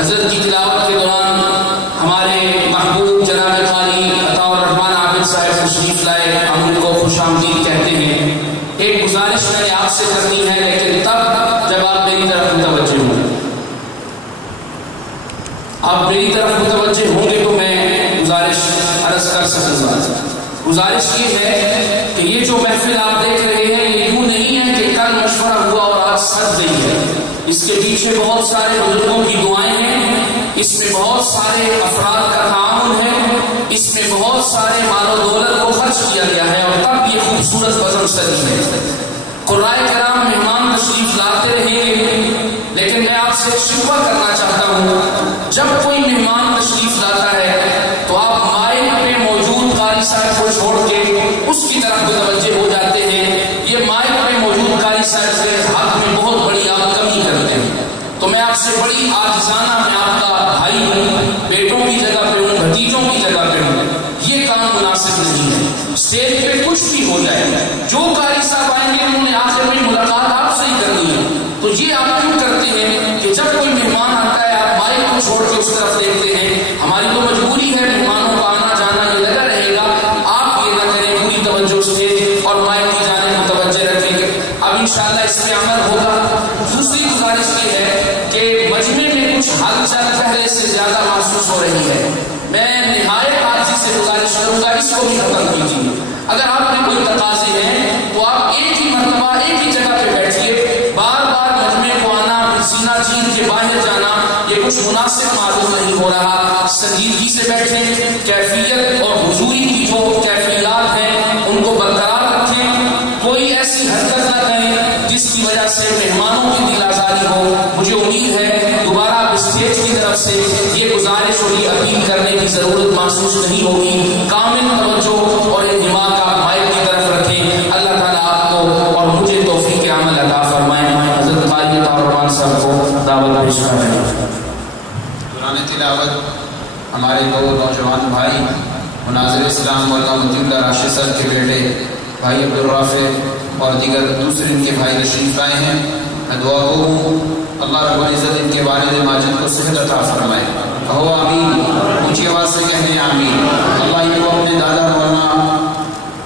حضرت کی تلاوت کے دوران ہمارے محبوب جناب قاری عطا الرحمن عابد صاحب تشریف لائے، ہم ان کو خوش آمدید کہتے ہیں۔ ایک گزارش میں نے آپ سے کرنی ہے، لیکن تب جب آپ میری طرف متوجہ ہوں گے، آپ میری طرف متوجہ ہوں گے تو میں گزارش عرض کر سکوں گا۔ گزارش یہ ہے کہ یہ جو محفل آپ دیکھ رہے ہیں یہ یوں نہیں ہے کہ کل مشورہ ہوا اور آج سج گئی ہے، اس کے پیچھے بہت سارے بزرگوں کی دعائیں ہیں، اس میں بہت سارے افراد کا تعاون ہے، اس میں بہت سارے مال و دولت کو خرچ کیا گیا ہے، اور تب یہ خوبصورت بزم سجی ہے۔ قرائے کرام مہمان تشریف لاتے رہیں گے، لیکن میں آپ سے شکوہ کرنا چاہتا ہوں، جب کوئی مہمان تشریف لاتا ہے تو آپ مائک پہ موجود قاری صاحب کو چھوڑ کے اس کی طرف متوجہ ہو جاتے ہیں۔ یہ مائک پہ موجود قاری صاحب کے حق میں بہت بڑی آپ کمی کرتے ہیں، تو میں آپ سے بڑی عاجزانہ، میں آپ کا بھائی ہوں، بیٹوں کی جگہ پہ ہوں، بھتیجوں کی جگہ پہ ہوں، یہ کام مناسب نہیں ہے۔ اسٹیج پہ کچھ بھی ہو جائے، جو قاری صاحب آئیں گے انہوں نے آخر میں ملاقات آپ سے ہی کرنی ہے، تو یہ آپ کیوں کرتے ہیں کہ جب کوئی مہمان آتا ہے آپ مائک کو چھوڑ کے اس طرف دیکھتے ہیں؟ ہماری تو مجبوری ہے، مہمانوں کا آنا جانا یہ لگا رہے گا، آپ یہ نہ کریں، پوری توجہ اسٹیج اور مائک کی جانب متوجہ رکھیں گے۔ اب انشاءاللہ اس پہ عمل ہوگا۔ دوسری گزارش یہ ہے کہ مجمع میں کچھ ہلچل پہلے سے زیادہ محسوس ہو رہی ہے، میں نہایت عاجزی سے گزارش کروں گا اس کو بھی ختم کیجیے۔ اگر آپ میں کوئی تقاضے ہیں تو آپ ایک ہی مرتبہ ایک ہی جگہ پہ بیٹھیے، بار بار مجمع کو آنا، سینہ چین کے باہر جانا یہ کچھ مناسب معلوم نہیں ہو رہا۔ سنجیدگی سے بیٹھیں، کیفیت اور حضوری کی جو کیفیات ہیں ان کو برقرار رکھیں، کوئی ایسی حرکت نہ کریں جس کی وجہ سے مہمانوں کی دل آزاری ہو۔ مجھے امید ہے دوبارہ آپ اسٹیج کی طرف سے یہ گزارش اور یہ اپیل کرنے کی ضرورت محسوس نہیں ہوگی۔ کامل توجہ اور انہماک آپ مائک کی طرف رکھیں۔ اللہ تعالیٰ آپ کو اور مجھے توفیق عمل عطا فرمائے۔ حضرت قاری عطا الرحمن صاحب کو دعوت پیش کریں۔ قرآن تلاوت ہمارے دو نوجوان بھائی مناظر اسلام مولانا مطیع اللہ راشد صاحب کے بیٹے بھائی عبدالرافع اور دیگر دوسرے ان کے بھائی تشریف لائے ہیں۔ میں دعا گو اللہ رب العزت ان کے والد ماجد کو صحت عطا فرمائے۔ کہو آمین، اونچی آواز سے کہنے آمین۔ اللہ ان کو اپنے دادا مولانا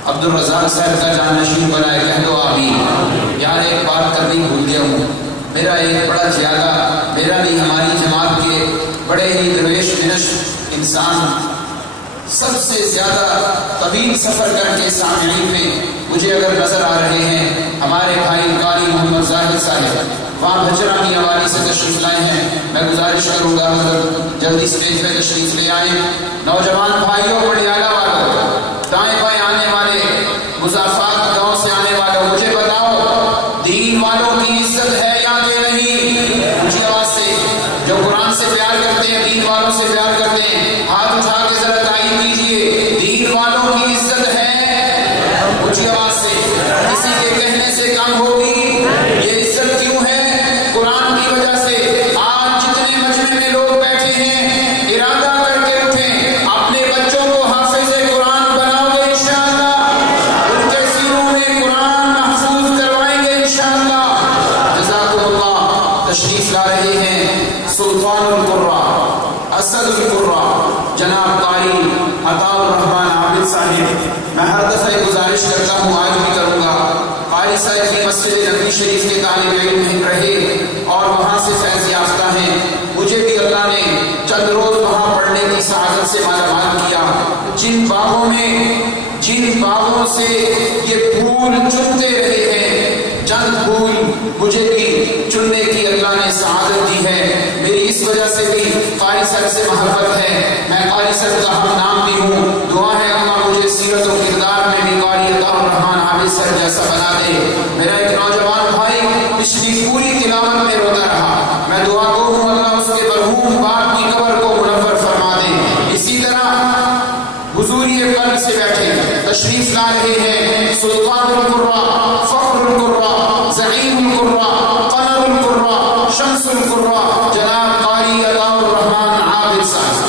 عبدالرزاق صاحب کا جانشین بنائے، کہہ دو آمین۔ یار ایک بات کرنی بھول گیا ہوں، میرا ایک بڑا زیادہ، میرا نہیں ہماری جماعت کے بڑے ہی درویش بنش انسان، سب سے زیادہ طویل سفر کر کے سامعین میں مجھے اگر نظر آ رہے ہیں ہمارے بھائی قاری محمد زاہد صاحب، وہاں بھجرانی حوالی سے تشریف لائے ہیں۔ میں گزارش کروں گا حضرت جلدی اسٹیج پہ تشریف لے آئیں۔ نوجوان بھائیوں، پٹیالہ والوں، دائیں بائیں آنے والے، مضافات گاؤں سے آنے والوں، مجھے بتاؤ دین والوں کی عزت ہے یا کہ نہیں؟ اونچی آواز سے، جو قرآن سے پیار کرتے ہیں، دین والوں سے پیار کرتے ہیں، ہاتھ اٹھا کے ذرا تعین کیجیے، دین والوں کی عزت ہے؟ اونچی آواز سے، کسی کے کہنے سے کم ہوگی؟ یہ عزت کیوں ہے؟ قرآن کی وجہ سے۔ آج جتنے مجمع میں لوگ بیٹھے ہیں، ارادہ کر کے اٹھیں، اپنے بچوں کو حافظ قرآن بناؤ گے انشاءاللہ، ان کے سینوں میں قرآن محفوظ کروائیں گے انشاءاللہ۔ جزاکم اللہ۔ تشریف لا رہے ہیں سلطان القراء، اسد القراء، جناب قاری عطا الرحمن عابد صاحب۔ میں ہر دفعہ گزارش کرتا ہوں، آج بھی کروں گا، قاری صاحب کی مسجد نبوی شریف کے طالب علم رہے اور وہاں سے فیض یافتہ ہیں۔ مجھے بھی اللہ نے چند روز وہاں پڑھنے کی سعادت سے مالا مال کیا۔ جن باغوں میں، جن باغوں سے یہ پھول چنتے رہے ہیں، چند پھول مجھے بھی چننے کی اللہ نے سعادت دی ہے۔ میری اس وجہ سے بھی قاری صاحب سے محبت ہے، میں قاری صاحب کا ہم نام بھی ہوں۔ دعا ہے اللہ مجھے سیرت و کردار میں بھی قاری عطا الرحمن عابد صاحب جیسا بنا دے۔ میرا ایک نوجوان بھائی پچھلی پوری تلاوت میں روتا رہا، میں دعا گو ہوں اللہ اس کے مرحوم باپ کی قبر کو منور فرما دے۔ اسی طرح حضوری قلب سے بیٹھے تشریف لا رہے ہیں سلطان القراء، فخر القراء، زعیم القراء، قمر القراء، شمس القراء، جناب قاری عطا الرحمن عابد صاحب۔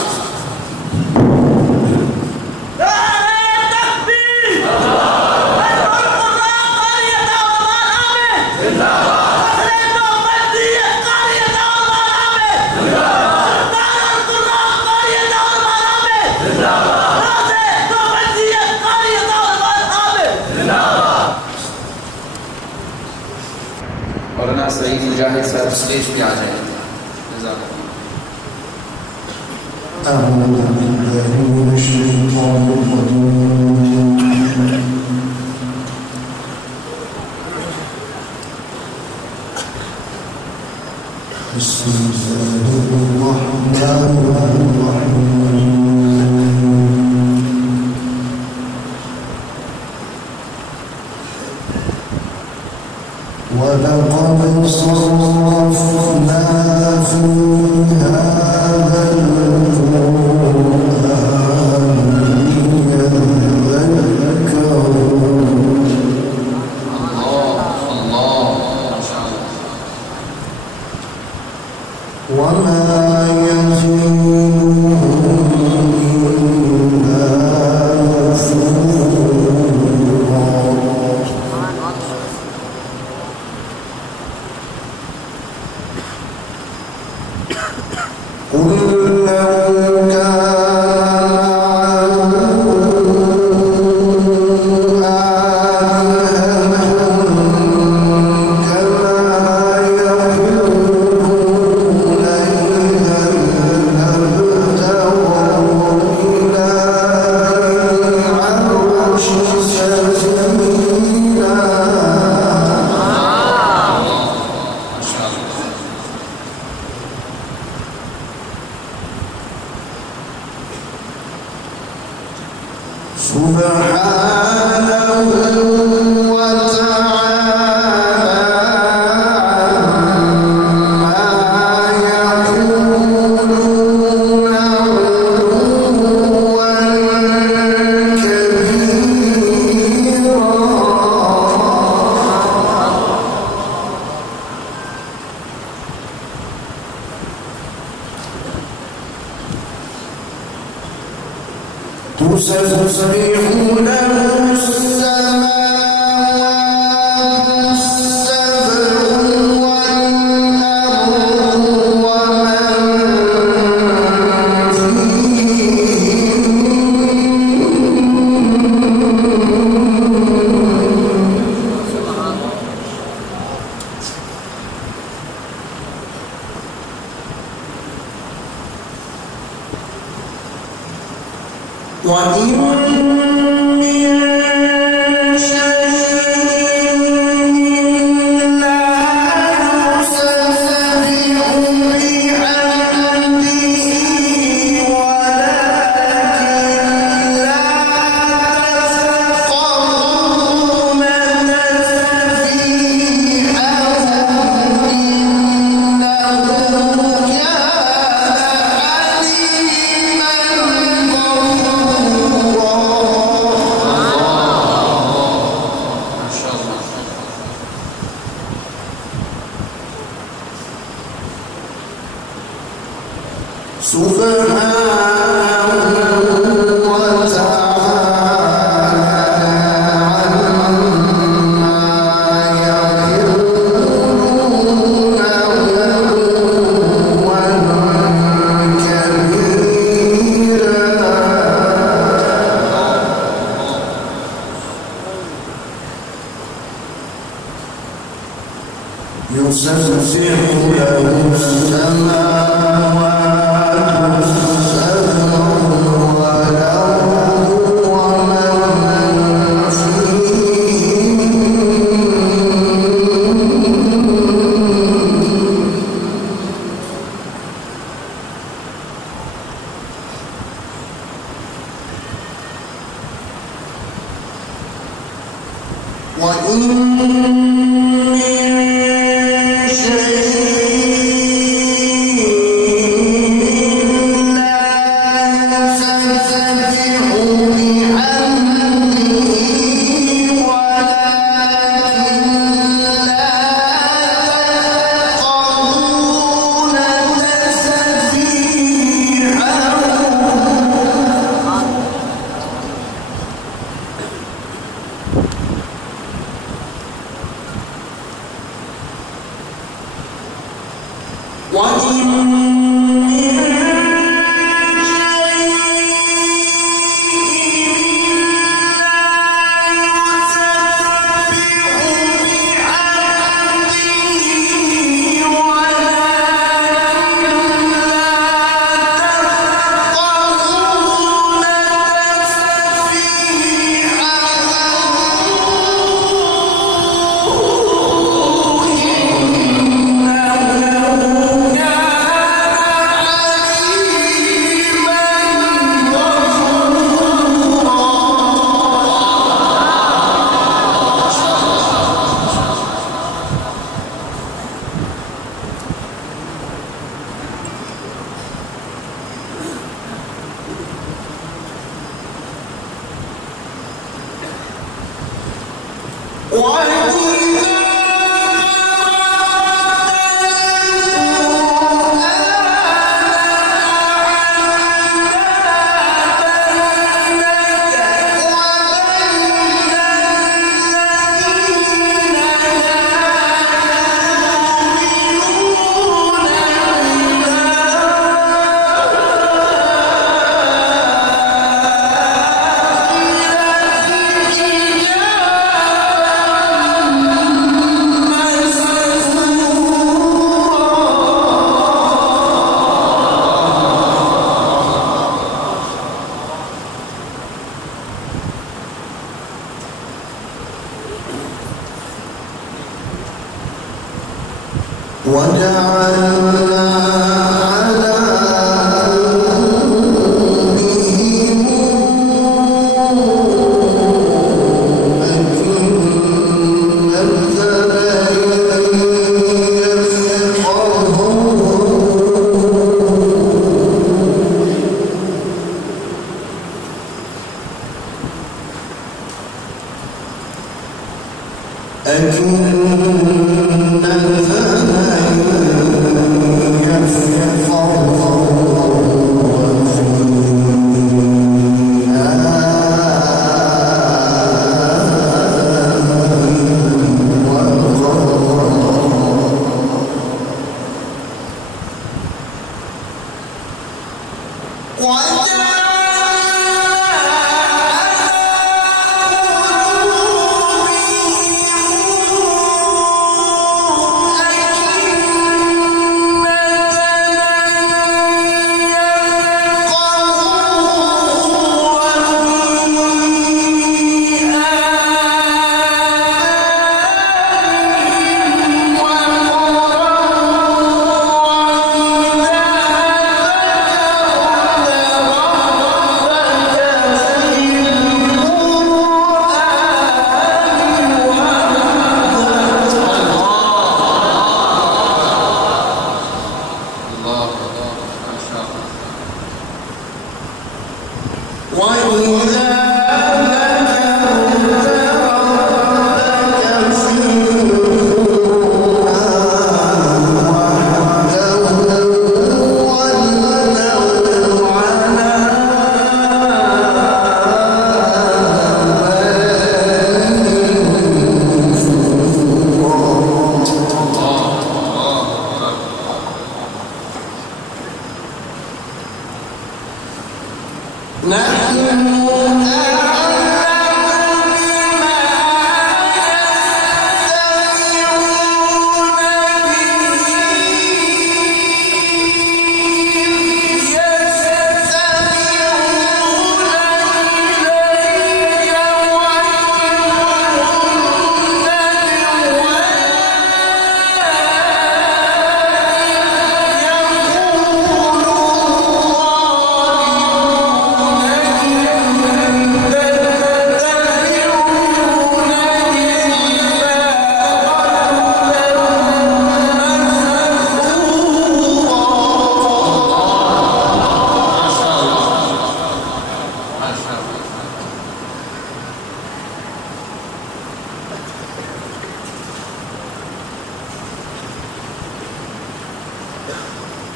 اللہ मुजाहिद साहब स्टेज पे आ जाए। ولقد صرفنا في هذا القرآن ليذكروا وما يزيدهم إلا نفورا. قل لو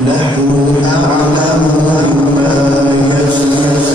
نحن أعلم ما يستمعون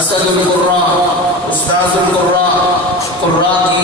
असदुल कुर्रा, उस्ताजुल कुर्रा, कुर्रा की